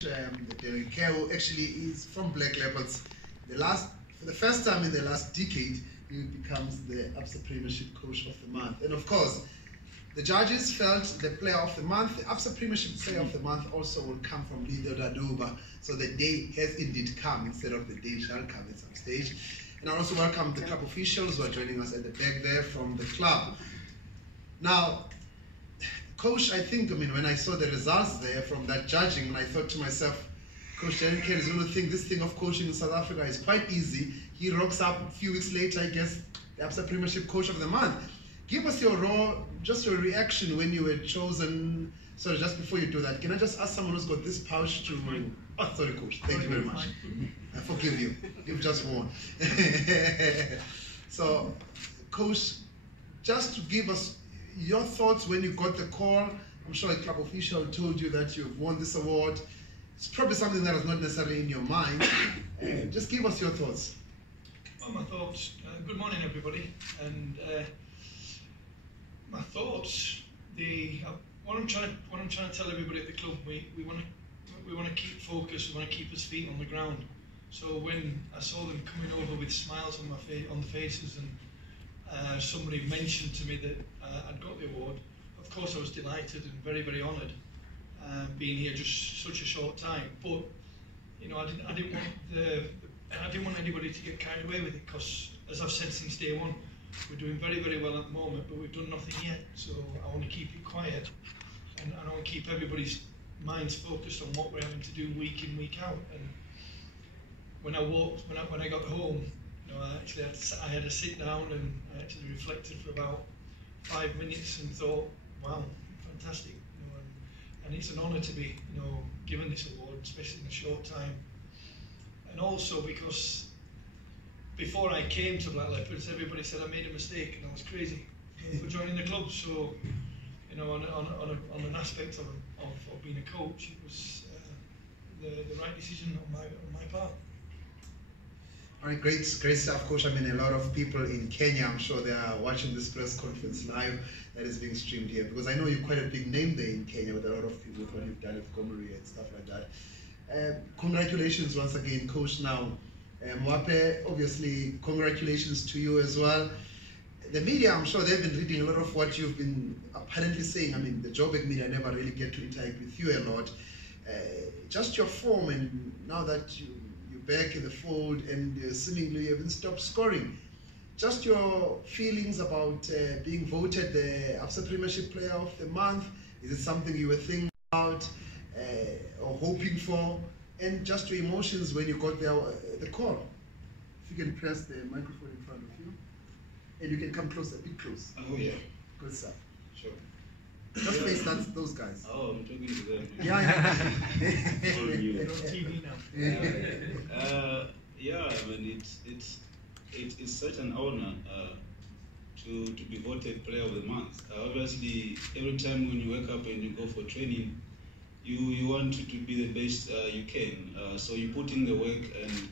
Dylan Kerr, who actually is from Black Leopards. For the first time in the last decade, he becomes the Absa Premiership Coach of the Month. And of course, the judges felt the Player of the Month, the Absa Premiership Player of the Month also will come from Lido Daduba. So the day has indeed come instead of the day shall come at some stage. And I also welcome the club officials who are joining us at the back there from the club. Now, Coach, I mean, when I saw the results there from that judging, and I thought to myself, Coach Dylan Kerr is going to think this thing of coaching in South Africa is quite easy. He rocks up a few weeks later, I guess, the Absa Premiership Coach of the Month. Give us your your reaction when you were chosen. Sorry, just before you do that, can I just ask someone who's got this pouch to... Oh, sorry, Coach. Thank you very much. I forgive you. You've just won. So, Coach, just to give us your thoughts when you got the call. I'm sure a club official told you that you've won this award. It's probably something that was not necessarily in your mind. Just give us your thoughts. Well, my thoughts. Good morning, everybody. And my thoughts. What I'm trying to tell everybody at the club, we want to keep focused. We want to keep his feet on the ground. So when I saw them coming over with smiles on the faces, and somebody mentioned to me that I'd got the award, of course I was delighted and very, very honoured being here just such a short time. But you know, I didn't want anybody to get carried away with it, because as I've said since day one, we're doing very, very well at the moment, but we've done nothing yet. So I want to keep it quiet, and I want to keep everybody's minds focused on what we're having to do week in, week out. And when I got home, you know, I had to sit down and I actually reflected for about 5 minutes and thought, wow, fantastic. You know, and it's an honour to be, you know, given this award, especially in a short time. And also because before I came to Black Leopards, everybody said I made a mistake and I was crazy for joining the club. So, you know, on an aspect of being a coach, it was the right decision on my part. All right, great stuff, Coach. I mean, a lot of people in Kenya, I'm sure they are watching this press conference live that is being streamed here, because I know you're quite a big name there in Kenya with a lot of people, with what you've done with Gomri and stuff like that. Congratulations once again, Coach. Now, Mwape, obviously, congratulations to you as well. The media, I'm sure they've been reading a lot of what you've been apparently saying. I mean, the Joburg media never really get to interact with you a lot. Just your form, and now that you're back in the fold and seemingly you haven't stopped scoring, just your feelings about being voted the Absa Premiership Player of the Month. Is it something you were thinking about or hoping for? And just your emotions when you got the call. If you can press the microphone in front of you. And you can come closer, a bit close. Oh, yeah. Good stuff. Sure. Just face those guys. Oh, I'm talking to them. Yeah. They're on TV now. Yeah, I mean, it's such an honor to be voted Player of the Month. Obviously, every time when you wake up and you go for training, you want to be the best you can. So you put in the work, and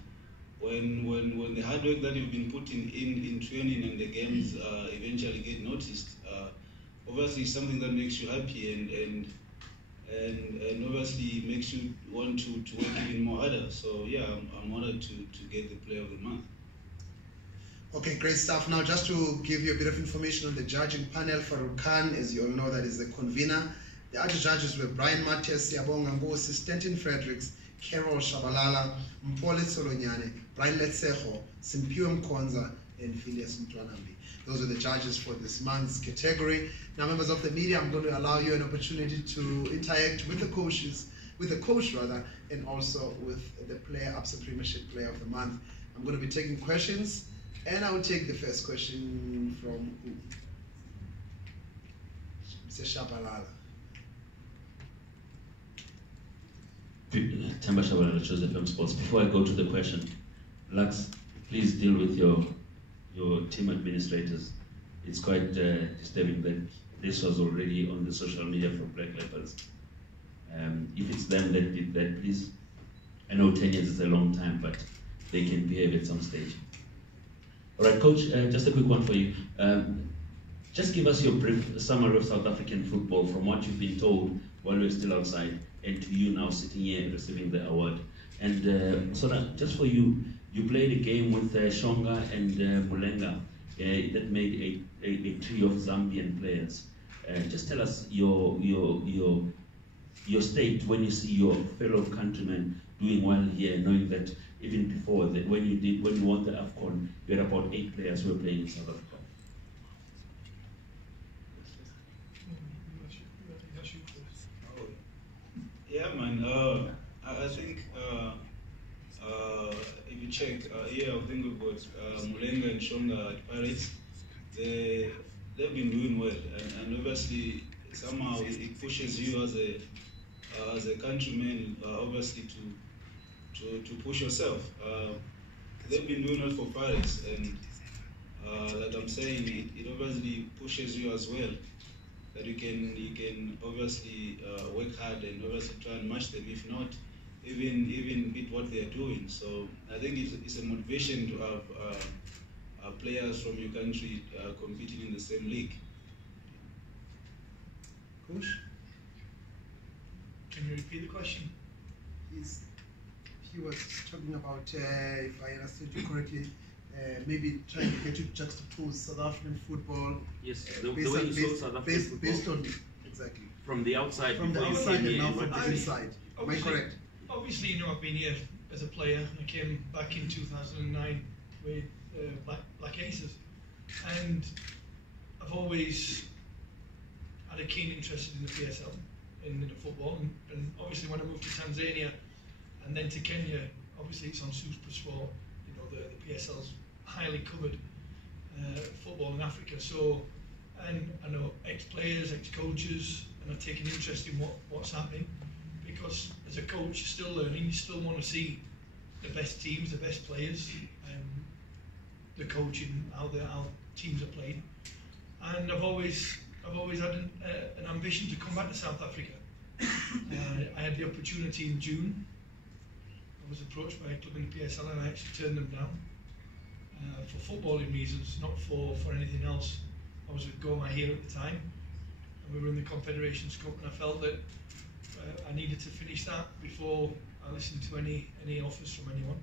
when the hard work that you've been putting in training and the games eventually get noticed, obviously it's something that makes you happy and obviously makes you want to work even more harder. So yeah, I'm honored to get the Player of the Month. Okay, great stuff. Now, just to give you a bit of information on the judging panel, Farouk Khan, as you all know, that is the convener. The other judges were Brian Mates, Siyabonga Ngosi, Stanton Fredericks, Carol Shabalala, Mpole Solonyane, Brian Letseho, Simpiwe Mkonza, and Phileas Mtwanambi. Those are the judges for this month's category. Now, members of the media, I'm going to allow you an opportunity to interact with the coach rather, and also with the Absa Premiership Player of the Month. I'm going to be taking questions, and I will take the first question from who? Mr. Shabalala. Temba Shabalala, Chose FM Sports. Before I go to the question, Lux, please deal with your team administrators. It's quite disturbing that this was already on the social media for Black Leopards. If it's them that did that, please. I know 10 years is a long time, but they can behave at some stage. All right, Coach, just a quick one for you. Just give us your brief summary of South African football from what you've been told while we're still outside, and to you now sitting here receiving the award. And so just for you, you played a game with Shonga and Mulenga that made a trio of Zambian players. Just tell us your state when you see your fellow countrymen doing well here, knowing that even before that, when you won the AFCON, you had about 8 players who were playing in South Africa. Yeah, man. I think if you check, yeah, I think we've got Mulenga and Shonga at Pirates. They've been doing well, and obviously somehow it pushes you as a countryman, obviously to push yourself. They've been doing well for Pirates, and like I'm saying, it obviously pushes you as well. That you can obviously work hard and obviously try and match them, if not even beat what they are doing. So I think it's a motivation to have players from your country competing in the same league. Coach? Can you repeat the question? He was talking about, if I understood you correctly, maybe trying to get you to juxtapose South African football. Yes, the way you saw South African football. Based on, exactly. From the outside. From the outside and now from the inside. Am I correct? Obviously, you know, I've been here as a player. I came back in 2009 with Black Aces, and I've always had a keen interest in the PSL, in the football, and obviously when I moved to Tanzania and then to Kenya, obviously it's on Super Sport. You know, the PSL's highly covered football in Africa. So, and I know ex-players, ex-coaches, and I've taken interest in what's happening, because as a coach, you're still learning. You still want to see the best teams, the best players, and the coaching, how teams are played. And I've always had an ambition to come back to South Africa. I had the opportunity in June. I was approached by a club in the PSL, and I actually turned them down for footballing reasons, not for anything else. I was with Goma here at the time, and we were in the Confederations Cup, and I felt that I needed to finish that before I listened to any offers from anyone.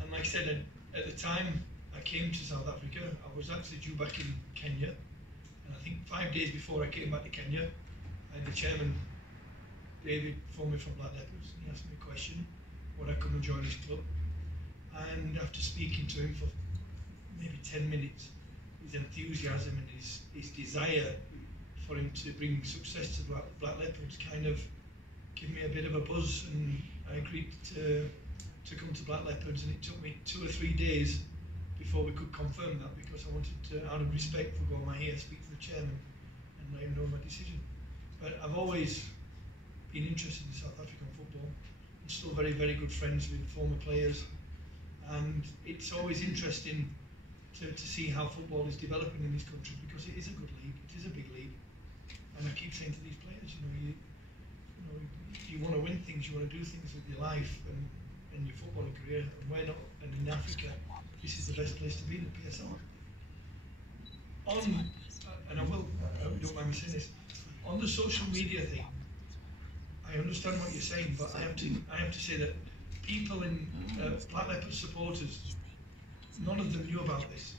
And like I said, at the time I came to South Africa, I was actually due back in Kenya, and I think 5 days before I came back to Kenya, I had the chairman, David, phoned me from Black Leopards, and he asked me a question, would I come and join his club? And after speaking to him for maybe 10 minutes, his enthusiasm and his desire for him to bring success to Black Leopards kind of gave me a bit of a buzz, and I agreed to come to Black Leopards, and it took me 2 or 3 days before we could confirm that, because I wanted to, out of respect for Goma here, speak to the chairman and let him know my decision. But I've always been interested in South African football. I'm still very, very good friends with former players, and it's always interesting to see how football is developing in this country, because it is a good league, it is a big league. And I keep saying to these players, you want to win things, you want to do things with your life and your footballing career, and we're not. And in Africa, this is the best place to be in the PSL. And I don't mind me saying this, on the social media thing, I understand what you're saying, but I have to say that people in Black Leopards supporters, none of them knew about this.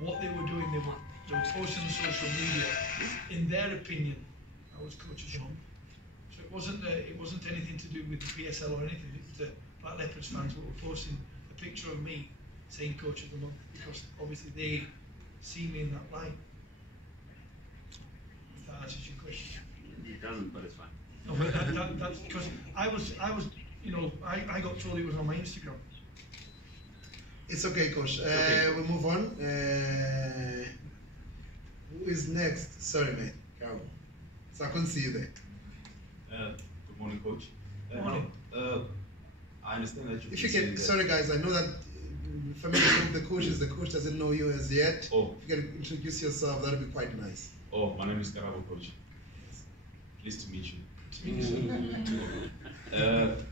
What they were doing, they were posting on social media. In their opinion, I was coach of the month. So it wasn't anything to do with the PSL or anything. It was the Black Leopards fans who were posting a picture of me saying coach of the month, because obviously they see me in that light. If that answers your question. It doesn't, but it's fine. No, but that's because I was, I got told it was on my Instagram. It's okay, Coach. Okay. We'll move on. Who is next? Sorry, mate. Come. So I couldn't see you there. Good morning, Coach. Morning. I understand that you. If you can, sorry guys, I know that familiar with the coach doesn't know you as yet. Oh. If you can introduce yourself, that would be quite nice. Oh, my name is Karabo, Coach. Pleased to meet you. To me,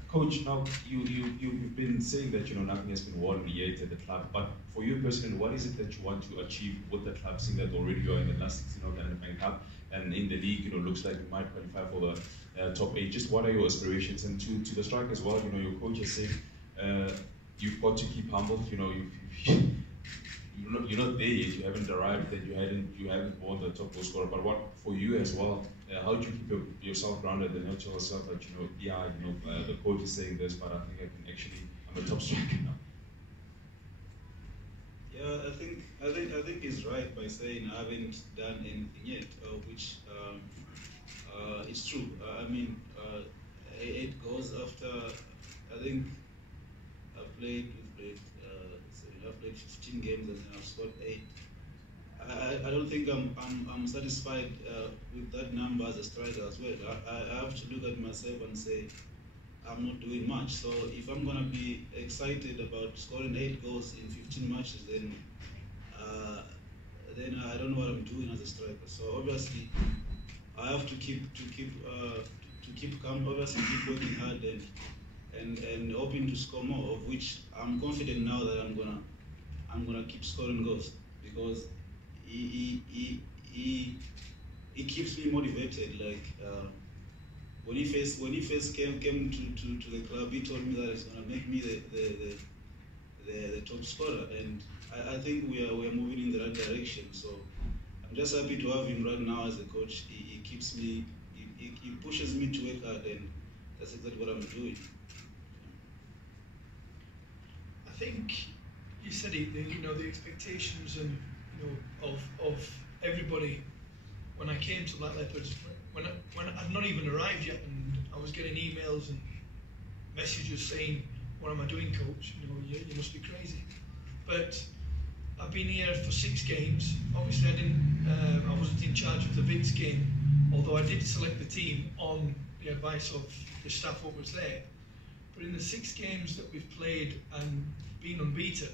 Coach, Coach, now you've been saying that nothing has been won yet at the club, but for you personally, what is it that you want to achieve with the club, seeing that already you are in the last 16 of the Bank Cup and in the league, looks like you might qualify for the top 8. Just what are your aspirations? And to the strike as well, your coach has said you've got to keep humble. You're not there yet. You haven't arrived. That you haven't won the top goal scorer. But what for you as well? How do you keep yourself grounded and not tell yourself that the coach is saying this, but I think I'm a top striker now. Yeah, I think he's right by saying I haven't done anything yet, which it's true. I mean, 8 goals after I think I've played 15 games and I've scored 8. I don't think I'm satisfied with that number as a striker as well. I have to look at myself and say I'm not doing much. So if I'm gonna be excited about scoring 8 goals in 15 matches, then I don't know what I'm doing as a striker. So obviously I have to keep calm. Obviously keep working hard and hoping to score more. Of which I'm confident now that I'm gonna keep scoring goals because he keeps me motivated. Like when he first came to the club, he told me that it's gonna make me the top scorer, and I think we are moving in the right direction. So I'm just happy to have him right now as a coach. He keeps me, he pushes me to work hard, and that's exactly what I'm doing. I think you said it. The expectations and of everybody. When I came to Black Leopards, when I'd not even arrived yet, and I was getting emails and messages saying, "What am I doing, coach? You must be crazy." But I've been here for 6 games. Obviously, I wasn't in charge of the Vids game, although I did select the team on the advice of the staff what was there. But in the 6 games that we've played and been unbeaten,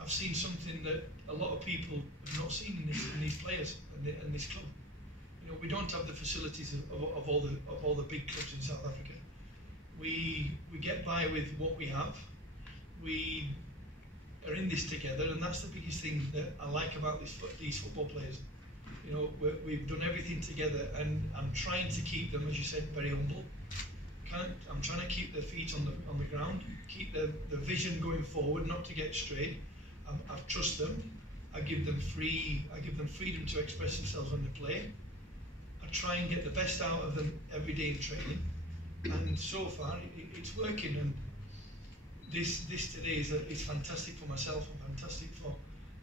I've seen something that a lot of people have not seen in these players and this club. We don't have the facilities of all the big clubs in South Africa. We get by with what we have. We are in this together, and that's the biggest thing that I like about these football players. We've done everything together, and I'm trying to keep them, as you said, very humble. I'm trying to keep their feet on the ground, keep the vision going forward, not to get strayed. I trust them. I give them freedom to express themselves when they play. I try and get the best out of them every day in training, and so far it's working. And this today is fantastic for myself and fantastic for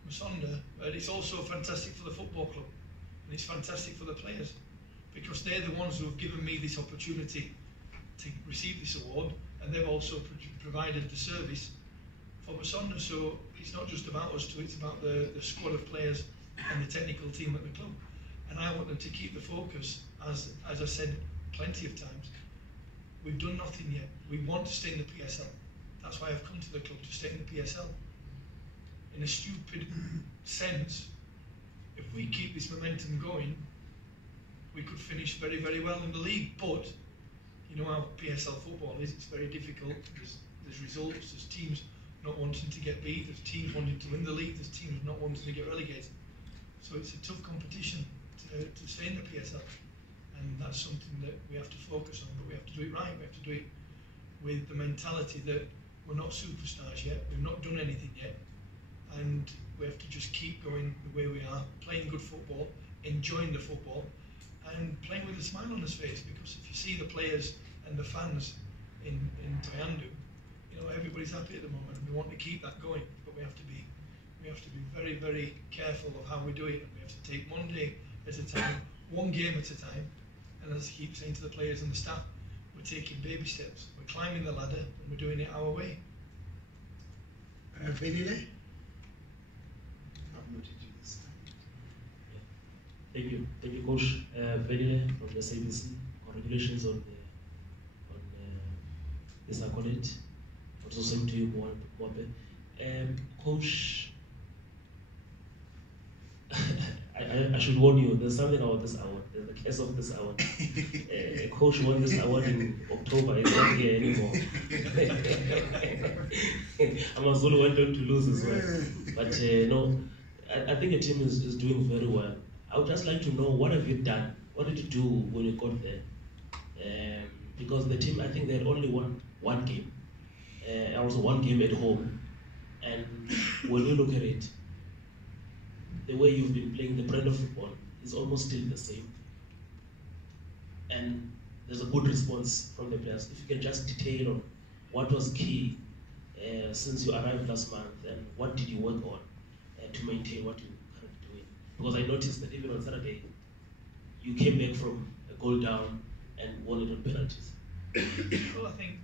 Musonda, but it's also fantastic for the football club, and it's fantastic for the players because they're the ones who have given me this opportunity to receive this award, and they've also provided the service for Musonda. So it's not just about us two, it's about the squad of players and the technical team at the club. And I want them to keep the focus, as I said plenty of times. We've done nothing yet. We want to stay in the PSL. That's why I've come to the club, to stay in the PSL. In a stupid sense, if we keep this momentum going, we could finish very, very well in the league. But you know how PSL football is, it's very difficult. There's results, there's teams not wanting to get beat, there's teams wanting to win the league, there's teams not wanting to get relegated. So it's a tough competition to stay in the PSL, and that's something that we have to focus on, but we have to do it right. We have to do it with the mentality that we're not superstars yet, we've not done anything yet, and we have to just keep going the way we are, playing good football, enjoying the football, and playing with a smile on his face, because if you see the players and the fans in Toyandu, everybody's happy at the moment, and we want to keep that going, but we have to be very, very careful of how we do it, and we have to take one day at a time, one game at a time, and as I keep saying to the players and the staff, we're taking baby steps, we're climbing the ladder, and we're doing it our way. Benile? I've noted you this time. Thank you, Coach. Benile from the SABC. Congratulations on this accolade. Also, same to you, Mwape. Coach, I should warn you, there's something about this award, there's the case of this award. Coach won this award in October, he's not here anymore. Amazulu went on to lose as well. But no, I think the team is doing very well. I would just like to know, what have you done? What did you do when you got there? Because the team, I think they had only won one game. Also one game at home. And when you look at it, the way you've been playing, the brand of football is almost still the same. And there's a good response from the players. If you can just detail on what was key since you arrived last month, and what did you work on to maintain what you're currently doing? Because I noticed that even on Saturday, you came back from a goal down and won it on penalties. Well, I think,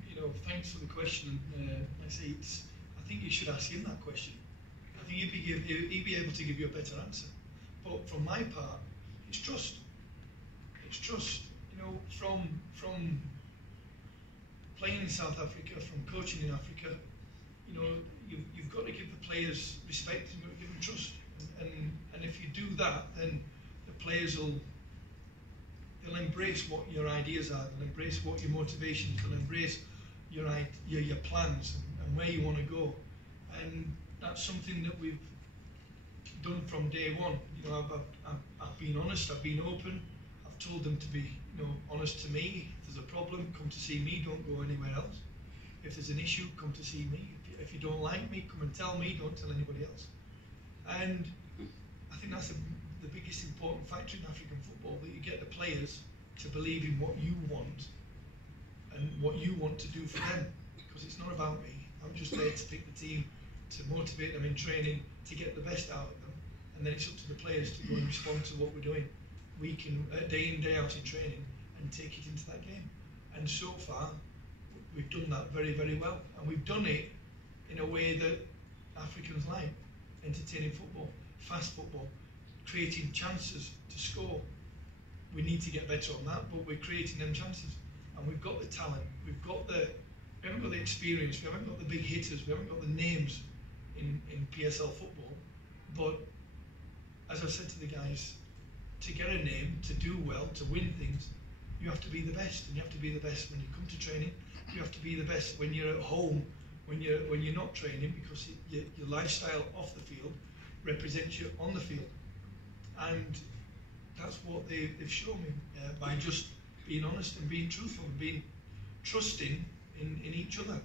thanks for the question. I think you should ask him that question. I think he'd be able to give you a better answer. But from my part, it's trust. It's trust. From playing in South Africa, from coaching in Africa, you've got to give the players respect, and you've got to give them trust. And if you do that, then the players they'll embrace what your ideas are, they'll embrace what your motivations, they'll embrace your plans and where you want to go. And that's something that we've done from day one. I've been honest, I've been open, I've told them to be honest to me. If there's a problem, come to see me, don't go anywhere else. If there's an issue, come to see me. If you don't like me, come and tell me, don't tell anybody else. And I think that's the biggest important factor in African football, that you get the players to believe in what you want and what you want to do for them. Because it's not about me. I'm just there to pick the team, to motivate them in training, to get the best out of them. And then it's up to the players to go and respond to what we're doing day in, day out in training, and take it into that game. And so far, we've done that very, very well. And we've done it in a way that Africans like: entertaining football, fast football, creating chances to score. We need to get better on that, but we're creating them chances. And we've got the talent, we haven't got the experience, we haven't got the big hitters, we haven't got the names in PSL football. But as I said to the guys, to get a name, to do well, to win things, you have to be the best. And you have to be the best when you come to training. You have to be the best when you're at home, when you're not training, because your lifestyle off the field represents you on the field. And that's what they've shown me by just being honest and being truthful and being trusting in each other.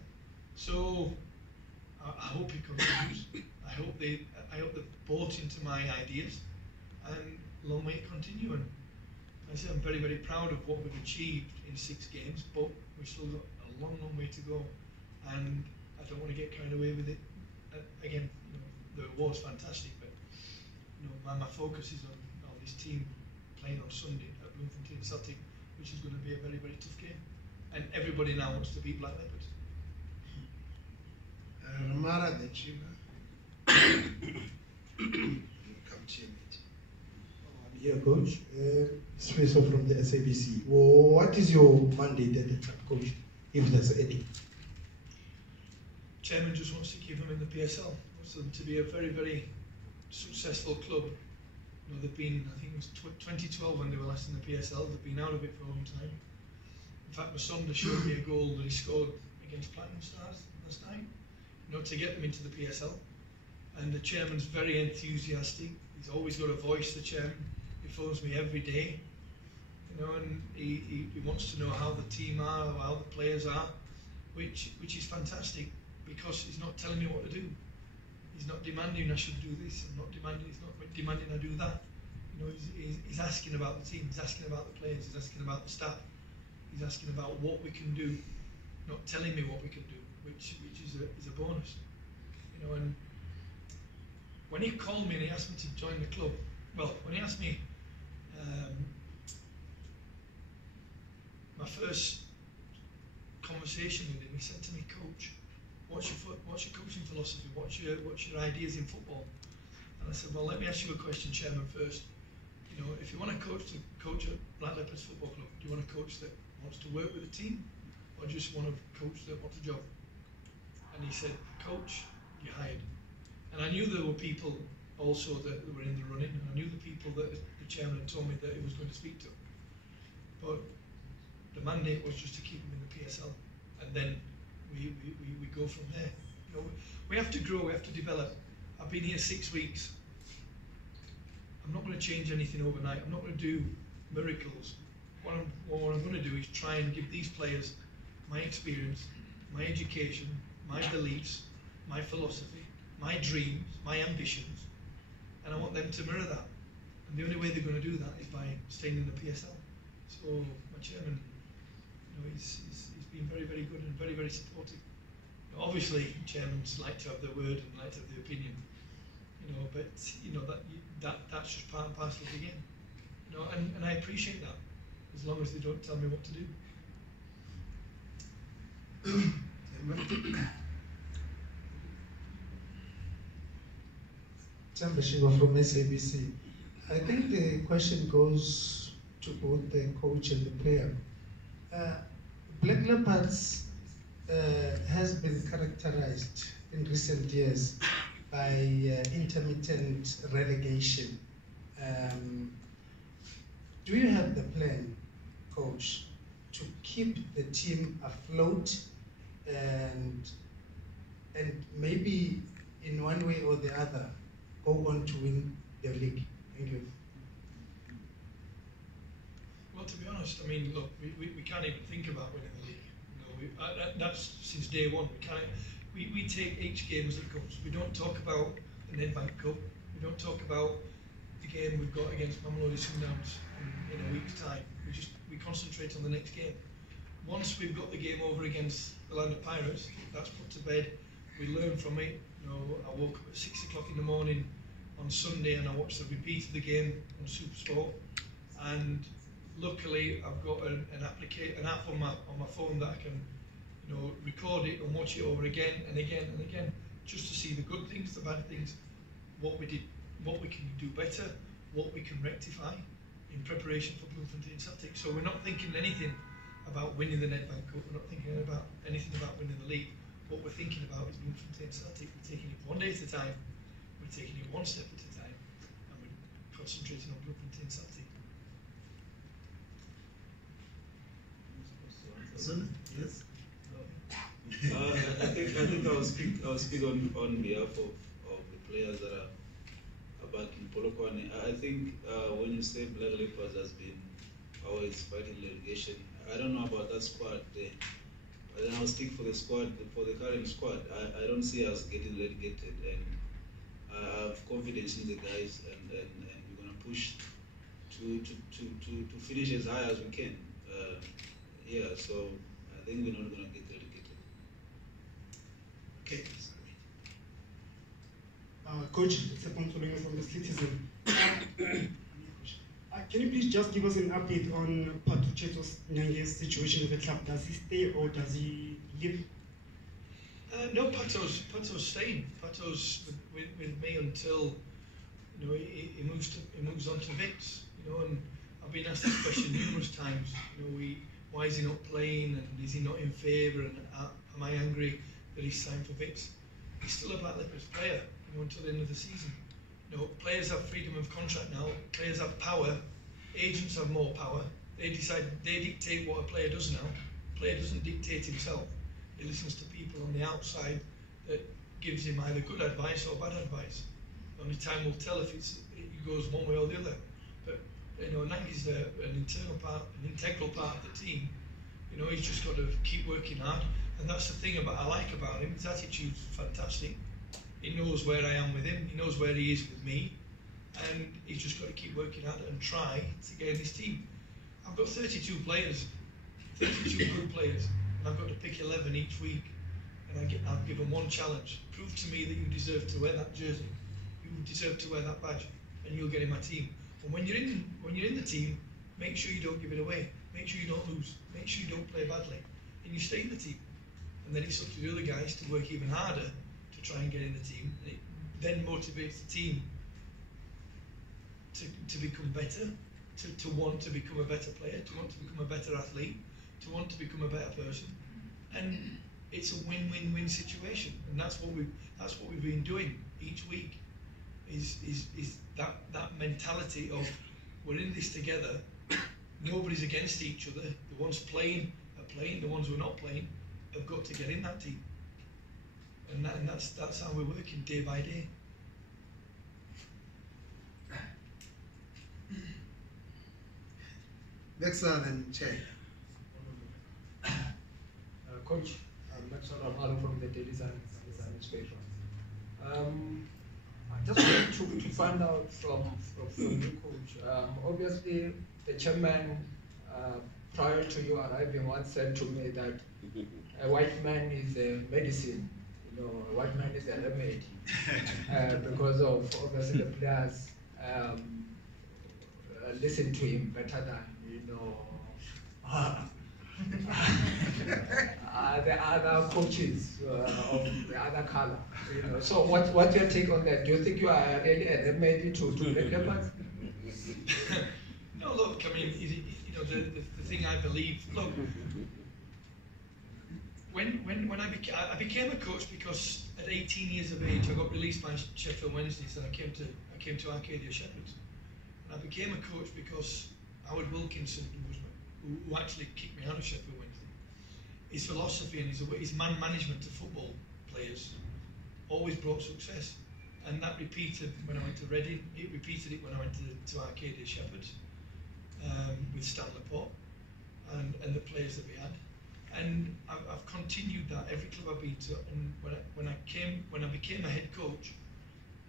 So I hope it continues. I hope they've bought into my ideas, and long may it continue. And I say I'm very, very proud of what we've achieved in 6 games, but we've still got a long, long way to go. And I don't want to get carried away with it. Again, the award's fantastic, but my focus is on this team playing on Sunday at Bloemfontein Celtic, which is going to be a very, very tough game. And everybody now wants to beat Black Leopards. Ramara, the chief. Come to you, mate. I'm here, Coach. Espresso from the SABC. What is your mandate at the club, Coach, if there's any? Chairman just wants to keep them in the PSL. Wants them to be a very, very successful club. They've been, I think it was 2012 when they were last in the PSL. They've been out of it for a long time. In fact, Musonda showed me a goal that he scored against Platinum Stars last night, to get them into the PSL. And the chairman's very enthusiastic. He's always got a voice, the chairman. He phones me every day, and he wants to know how the team are, or how the players are, which is fantastic, because he's not telling me what to do. He's not demanding I should do this, and he's not demanding I do that. He's asking about the team, he's asking about the players, he's asking about the staff, he's asking about what we can do, not telling me what we can do, which is a bonus. And when he called me and he asked me to join the club, when he asked me, my first conversation with him, he said to me, "Coach, what's your coaching philosophy? What's your ideas in football?" And I said, "Well, let me ask you a question, Chairman, first. If you want to coach at Black Leopards Football Club, do you want a coach that wants to work with a team, or do you just want a coach that wants a job?" And he said, "Coach, you're hired." And I knew there were people also that were in the running, and I knew the people that the chairman had told me that he was going to speak to. But the mandate was just to keep him in the PSL, and then we go from there. You know, we have to grow, we have to develop. I've been here 6 weeks. I'm not going to change anything overnight. I'm not going to do miracles. What I'm going to do is try and give these players my experience, my education, my beliefs, my philosophy, my dreams, my ambitions, and I want them to mirror that. And the only way they're going to do that is by staying in the PSL. So my chairman, he's been very, very good and very, very supportive. Obviously, chairmans like to have the word and like to have the opinion, but that's just part and parcel of the game, and I appreciate that, as long as they don't tell me what to do. Shiva from SABC. I think the question goes to both the coach and the player. Black Leopards has been characterized in recent years by intermittent relegation. Do you have the plan, coach, to keep the team afloat and maybe in one way or the other go on to win the league? Thank you. Well, to be honest, I mean, look, we can't even think about winning the league. That's since day one. We take each game as it comes. We don't talk about the Nedbank Cup. We don't talk about the game we've got against Mamelodi Sundowns in a week's time. We concentrate on the next game. Once we've got the game over against the Land of Pirates, that's put to bed. We learn from it. I woke up at 6 o'clock in the morning on Sunday and I watched the repeat of the game on SuperSport. And luckily, I've got an app on my phone that I can, record it and watch it over again and again and again, just to see the good things, the bad things, what we did, what we can do better, what we can rectify in preparation for Bloemfontein Celtic. So we're not thinking anything about winning the Nedbank Cup. We're not thinking about anything about winning the league. What we're thinking about is Bloemfontein Celtic. We're taking it one day at a time. We're taking it one step at a time, and we're concentrating on Bloemfontein Celtic. Yes. I think I'll speak on behalf of the players that are back in Polokwane. I think when you say Black Leopards has been always fighting relegation, I don't know about that squad there. But then I'll speak for the squad, for the current squad. I don't see us getting relegated, and I have confidence in the guys, and we're gonna push to finish as high as we can. So I think we're not gonna get relegated. Okay. Coach, Sepon Solomon from the Citizen. Can you please just give us an update on Patucheto's Nyange's situation with the club? Does he stay or does he leave? No, Pato's staying. Pato's with me until he moves on to Vix. And I've been asked this question numerous times. Why is he not playing, and is he not in favour, and am I angry that he's signed for Vix? He's still a Black Leopards player, until the end of the season. Players have freedom of contract now. Players have power. Agents have more power. They dictate what a player does now. A player doesn't dictate himself. He listens to people on the outside that gives him either good advice or bad advice. Only time will tell if it goes one way or the other. But Nangi's an integral part of the team. He's just got to keep working hard, and that's the thing I like about him. His attitude's fantastic. He knows where I am with him. He knows where he is with me, and he's just got to keep working hard and try to get in this team. I've got 32 players, 32 good players, and I've got to pick 11 each week, and I'll give them one challenge. Prove to me that you deserve to wear that jersey. You deserve to wear that badge, and you'll get in my team. And when you're in the team, make sure you don't give it away. Make sure you don't lose. Make sure you don't play badly, and you stay in the team. And then it's up to the other guys to work even harder to try and get in the team. And it then motivates the team to become better, to want to become a better player, to want to become a better athlete, to want to become a better person. And it's a win-win-win situation, and that's what we've been doing each week. Is that mentality of we're in this together. Nobody's against each other. The ones playing are playing. The ones who are not playing have got to get in that team. and that's how we're working day by day. Next one, then, Chair. Coach, Max Ronaldo from the Daily Sun newspaper. I just wanted to find out from you, Coach. Obviously, the chairman, prior to you arriving, once said to me that a white man is a medicine. You know, a white man is a remedy. Because of, obviously, the players listen to him better than, the other coaches of the other color. So what's your take on that? Do you think you are really a remedy to Black Leopards? No, look, I mean, the thing I believe, look, when I became a coach because at 18 years of age I got released by Sheffield Wednesdays and I came to Arcadia Shepherds. And I became a coach because Howard Wilkinson, who actually kicked me out of Sheffield Wednesday, his philosophy and his man management to football players always brought success. And that repeated when I went to Reading, it repeated it when I went to Arcadia Shepherds with Stan Laporte and the players that we had. And I've continued that every club I've been to. And when I became a head coach,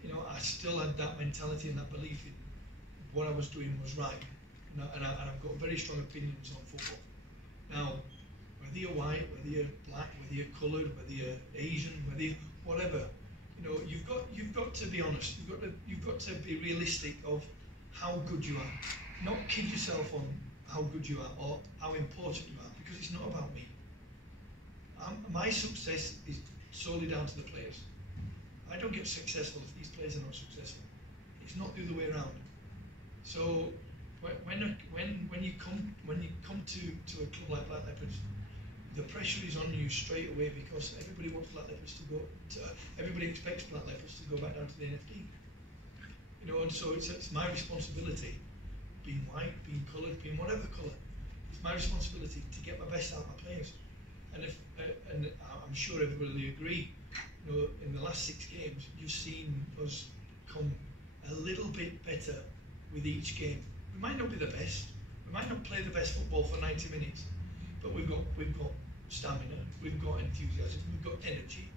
I still had that mentality and that belief in what I was doing was right. And I've got very strong opinions on football. Now, whether you're white, whether you're black, whether you're coloured, whether you're Asian, whether you're whatever, you've got to be honest. You've got to be realistic of how good you are. Not kid yourself on how good you are or how important you are, because it's not about me. My success is solely down to the players. I don't get successful if these players are not successful. It's not the other way around. So when you come to a club like Black Leopards, the pressure is on you straight away because everybody wants Black Leopards to go. Everybody expects Black Leopards to go back down to the NFD. And so it's my responsibility, being white, being coloured, being whatever colour. It's my responsibility to get my best out of my players. And I'm sure everybody will agree. In the last 6 games, you've seen us come a little bit better with each game. We might not be the best. We might not play the best football for 90 minutes, but we've got stamina, we've got enthusiasm, we've got energy,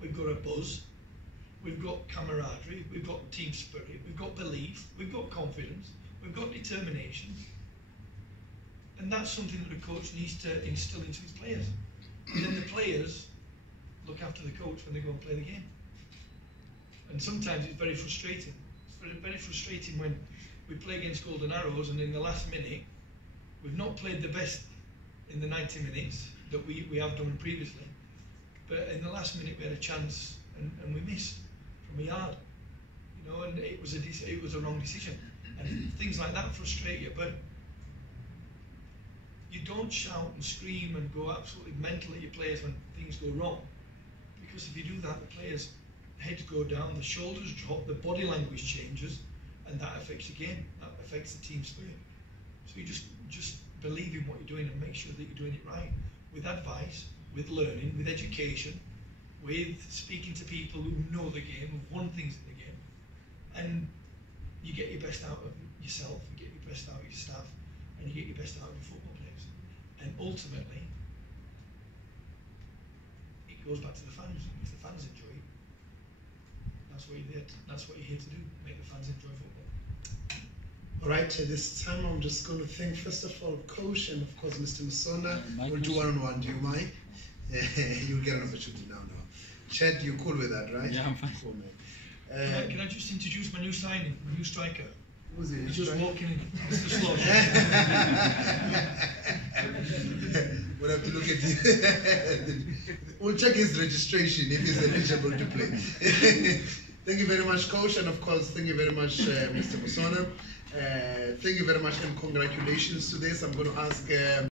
we've got a buzz, we've got camaraderie, we've got team spirit, we've got belief, we've got confidence, we've got determination, and that's something that a coach needs to instill into his players. And then the players look after the coach when they go and play the game. And sometimes it's very frustrating. It's very frustrating when we play against Golden Arrows and in the last minute we've not played the best in the 90 minutes that we have done previously, but in the last minute we had a chance and we missed from a yard, and it was a wrong decision, and things like that frustrate you. But you don't shout and scream and go absolutely mental at your players when things go wrong, because if you do that, the players' heads go down, the shoulders drop, the body language changes, and that affects the game, that affects the team spirit. So you just believe in what you're doing and make sure that you're doing it right, with advice, with learning, with education, with speaking to people who know the game, who've won things in the game, and you get your best out of yourself, you get your best out of your staff, and you get your best out of your football players. And ultimately, it goes back to the fans. If the fans enjoy it, that's what you're here to do, make the fans enjoy football. All right, this time I'm just going to thank first of all Coach and of course Mr. Musonda. We'll do one-on-one, do you mind? You'll get an opportunity now. Chad, you're cool with that, right? Yeah, I'm fine. Cool, man. Can I just introduce my new signing, my new striker? Who's it? He's just walking in. Mr. Slosh. We'll have to look at it. We'll check his registration if he's eligible to play. Thank you very much, Coach, and of course, thank you very much, Mr. Musonda. Thank you very much and congratulations to this. I'm going to ask